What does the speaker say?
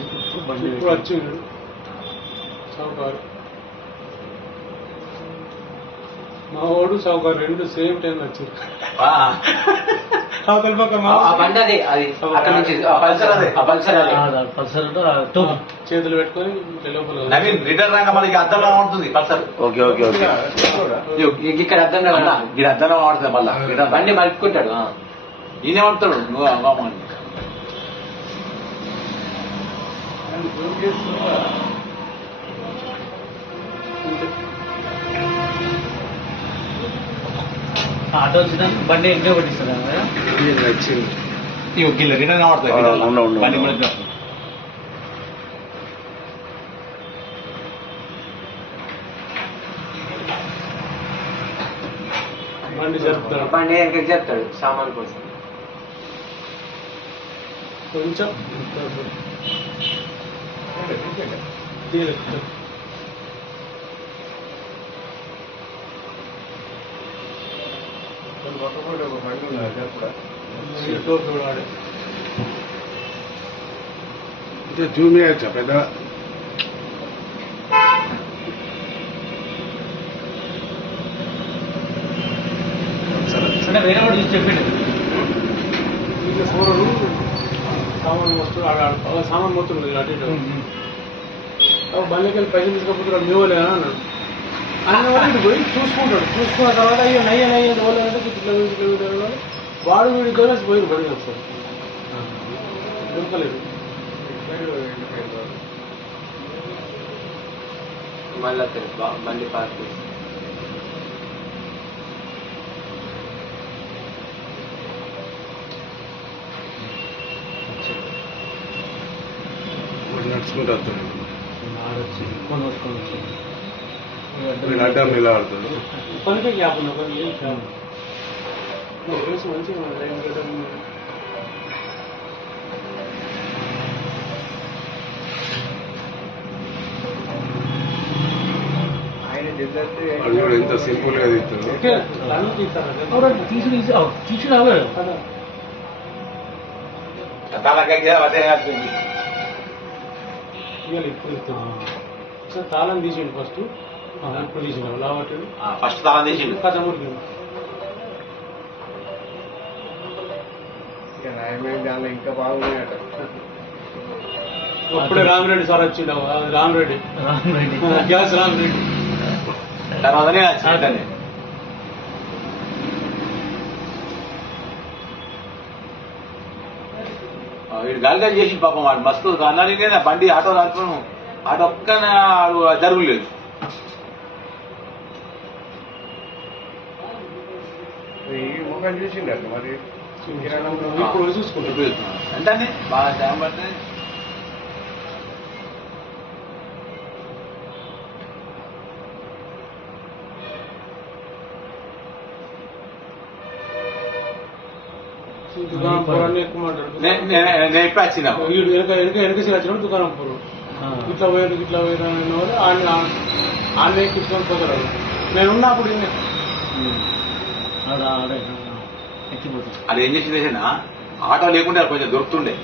ఇప్పుడు వచ్చిండు సౌకారు మా వాడు సౌకారు రెండు సేమ్ టైం వచ్చారు. చేతులు పెట్టుకొని లోపల రిటర్న్ రాగా మనకి అద్దంలో ఉంటుంది పల్సర్. ఓకే ఓకే ఓకే ఇక్కడ అద్దంలో ఇక్కడ అద్దంలో వాడుతుంది మళ్ళీ బండి మలుపుకుంటాడు. ఈయనే పడతాడు నువ్వు అవ్వమని. ఆటో వచ్చిన బండి ఎక్కడ పట్టిస్తాడు రిటర్న్ కనబడుతుంది బండి మలుపు. బండి జరుపుతాడు. బండి ఎక్కడికి చెప్తాడు సామాన్ కోసం. కొంచెం జూమ్ చేయొచ్చా పెద్ద అంటే వేరే వాడు చూసి చెప్పిండు ఇంకా సోరడు సామాన్ వస్తుంది సామాన్ మొత్తం అటు ఇటు బండికి వెళ్ళి పైసలు తీసుకపోతున్నాడు మీ వాళ్ళే అన్నాడు. అన్న వాళ్ళు పోయి చూసుకున్న తర్వాత అయ్యో నయ్య పోలేదంటే ఇట్లా వాడు వీడి దొరేసి పోయి పడి వస్తారు దొరకలేదు. మళ్ళీ బండి పార్క్ నడుచుకుంటూ వస్తాడు. ఆడొచ్చి నేను అడ్డం ఇలా ఆడుతాడు. పనికే గ్యాప్ ఉన్నా పని ఏం గ్యాప్ మంచిగా అది కూడా ఎంత సింపుల్ గా తీస్తాడు. తీసుకురావాలి ఇప్పుడు సార్ తాళం తీసిండు ఫస్ట్ ఇప్పుడు తీసిన లావట్టు ఫస్ట్ తాళం తీసిండు కథ మురికి ఇంకా బాగున్నాయట. అప్పుడే రామిరెడ్డి సార్ వచ్చిండు. రామిరెడ్డి గ్యాస్ రామిరెడ్డి తర్వాతనే వీడు గాలిగా చేసి పాపం వాడు మస్తు అన్నానే బండి ఆటో రాకపోను ఆటో ఒక్కనే జరుగులేదు. చూసిండ మరి ఇప్పుడు చూసుకుంటాం అంటే బాగా టైం పడుతుంది. దుకాణం పొరాన్ని ఎక్కువ మాట్లాడుతుంది. నేను ఎప్పుడు వచ్చిన వెనక వచ్చినప్పుడు దుకాణం పొరు ఇట్లా పోయాడు అనే వాళ్ళు ఆన్నే ఎక్కించుకొని పోతారు. నేను ఉన్నప్పుడు ఎక్కిపోతాడు. అది ఏం చేసింది ఆటో లేకుండా కొంచెం దొరుకుతుండే